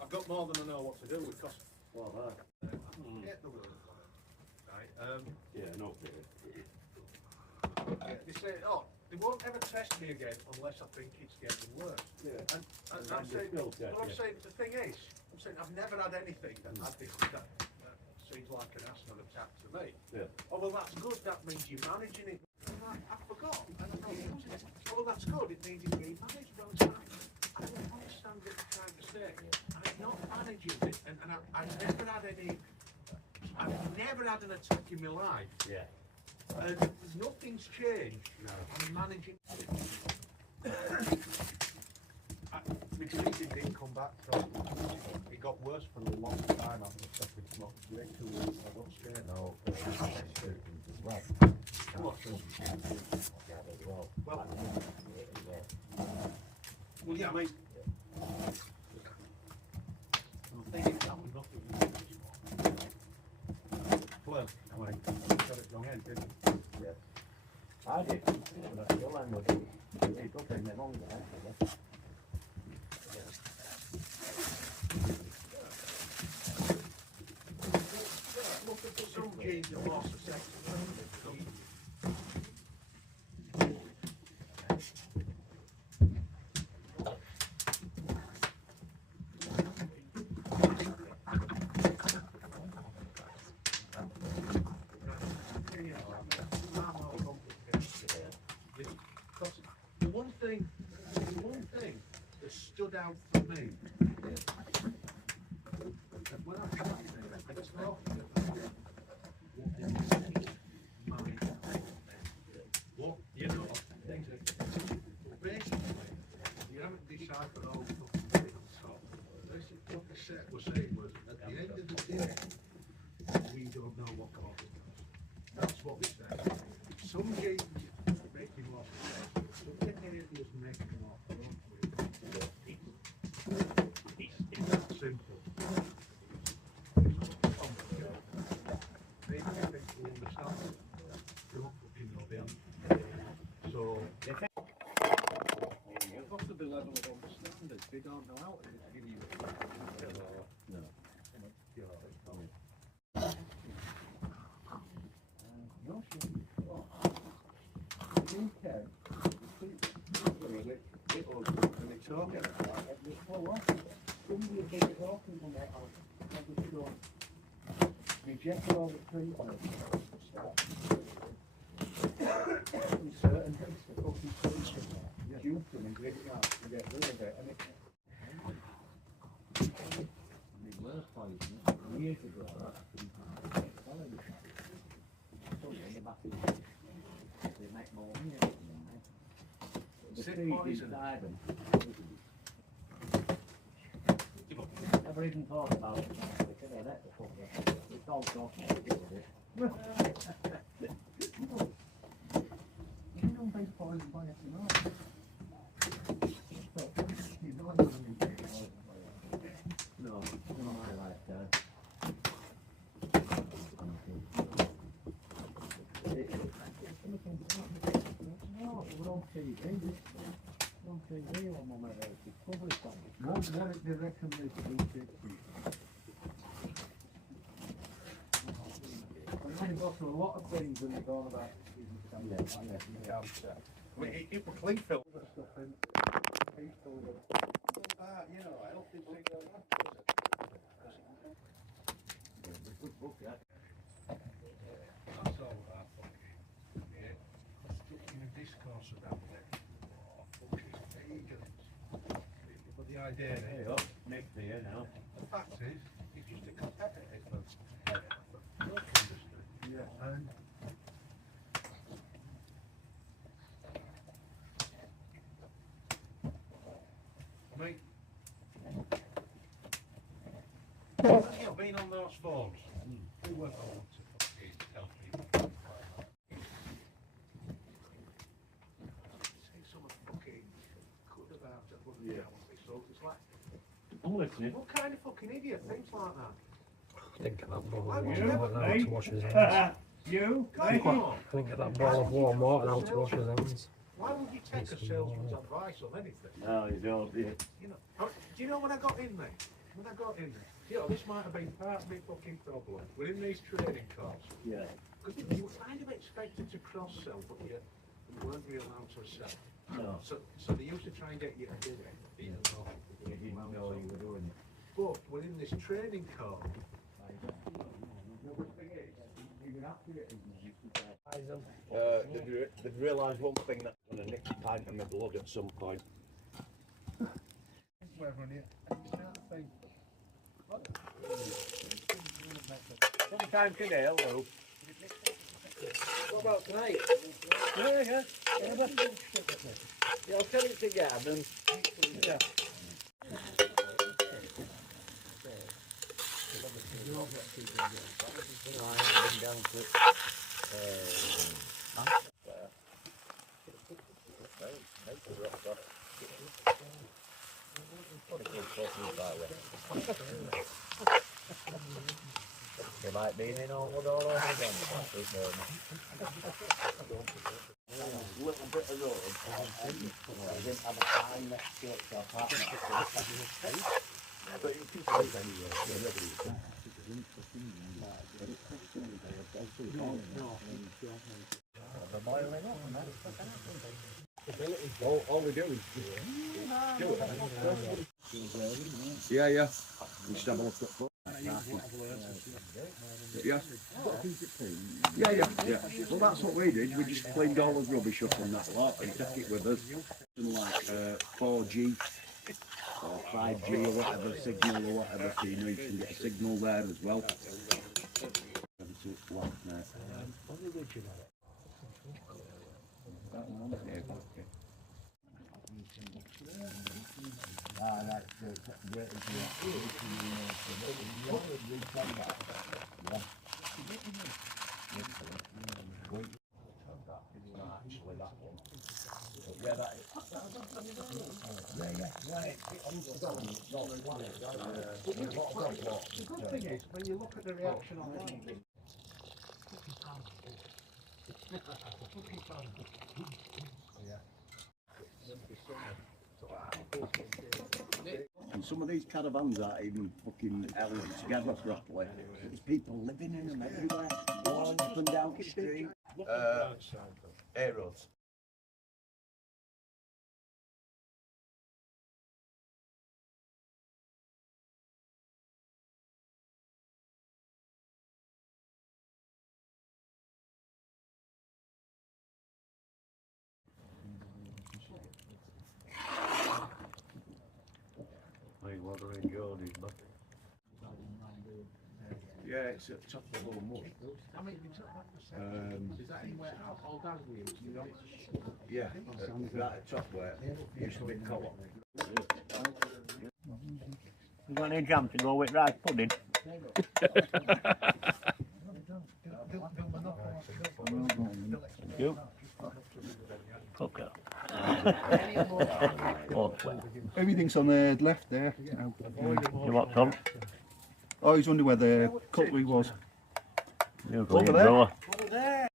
I've got more than I know what to do with because Well, get the word on it. Right. yeah, no. Yeah, they say, oh, they won't ever test me again unless I think it's getting worse. Yeah. And I'm saying, the thing is, I'm saying I've never had anything that seems like an asthma attack to me. Yeah. Oh, well, that's good. That means you're managing it. I'm like, I forgot. I don't know using it. Oh, well, that's good. It means it's being managed. I don't understand what you're trying to say. I'm not managing it, and I've never had any. I've never had an attack in my life. Yeah. And nothing's changed. No. I'm managing it. My breathing didn't come back from it got worse for a long time after the second smoke. Within 2 weeks I got scared. No, What? Well, yeah, I mean, I'm thinking that was nothing. Well, I mean, got it wrong end, didn't you? I did. But I still am with it. It's up in the long there. Some genes are more susceptible. The one thing that stood out for me, when I tried it, I just thought, what, you know, basically, you haven't deciphered all the fucking things on top. Basically, what the set was saying was, at the end of the day, we don't know what causes it. That's what we said. Some genes make you more successful, some areas make you more productive. It's that simple. Maybe I think we understand it. We don't fucking know the answer. So, there has to be level of understanding. They don't know how to give you No. Reject all the treatment. Certain things to fucking treatment. Juice them and grit it out to get rid of it. And it was poison years ago. They make more money. The Sick seed poison. inside them. Never even thought about it. They could have let the fuck up. It's all talking to do with it. you don't think poison by it, you know. You don't think poison by it. No, not in my lifetime. No, we're on TV. On TV or Mum and Dad. It's public on it. What they recommend to do they go through a lot of things when they're going about it was clean film. stuff in people that You know, I don't think they go Good book, yeah. That's all that fucking stuck in a discourse about it. Oh, fucking vegans. But the idea Hey, is, up, next year now. the fact is, it's just a competitive for milk industry. yeah. And I mean, you know, being on those forums, we work on to fucking tell people. Say some fucking good about it, but reality, so it's like, I'm listening. what kind of fucking idiot thinks like that? Didn't get that bottle Why of would warm you water ever- out to wash his hands. You? Come on! Didn't get that bottle of warm water out to wash his hands. Why would you take a salesman's advice on anything? No, you don't, yeah. You know, do you know when I got in, mate? when I got in there, you know, this might have been part of my fucking problem. We're in these training courses. Yeah. Because you were kind of expected to cross-sell, but you weren't really allowed to sell. No. So they used to try and get you to do it. You didn't know you were doing it. But we're in this training course. They've realised one thing, that I'm going to nick a pint of my blood at some point. Sometime today, hello. What about tonight? Yeah. Yeah, I'll tell it together and... Yeah. You like being in all wood all over again? Little bit of road. I didn't have a time next to it, so I parked next to it. But you can play anyway. All we do is do it. Yeah. We should have a look at that. Yeah. Well, that's what we did. We just cleaned all the rubbish up on that lot and took it with us. Something like 4G or 5G or whatever signal or whatever, so you know you can get a signal there as well. The good thing is, when you look at the reaction online, And some of these caravans aren't even fucking held together properly. There's people living in them everywhere, all up and down the street. Aeros. Watering Geordie's back. Yeah, it's at top of all mud. I mean, is that anywhere old Ashley used to do it? Yeah, right at top where it used to be co-op. You got any jam to go with rice pudding? Thank you. Okay. Everything's on the left there. You want some? Oh, he's wondering where the cutlery was. Over there. Over there.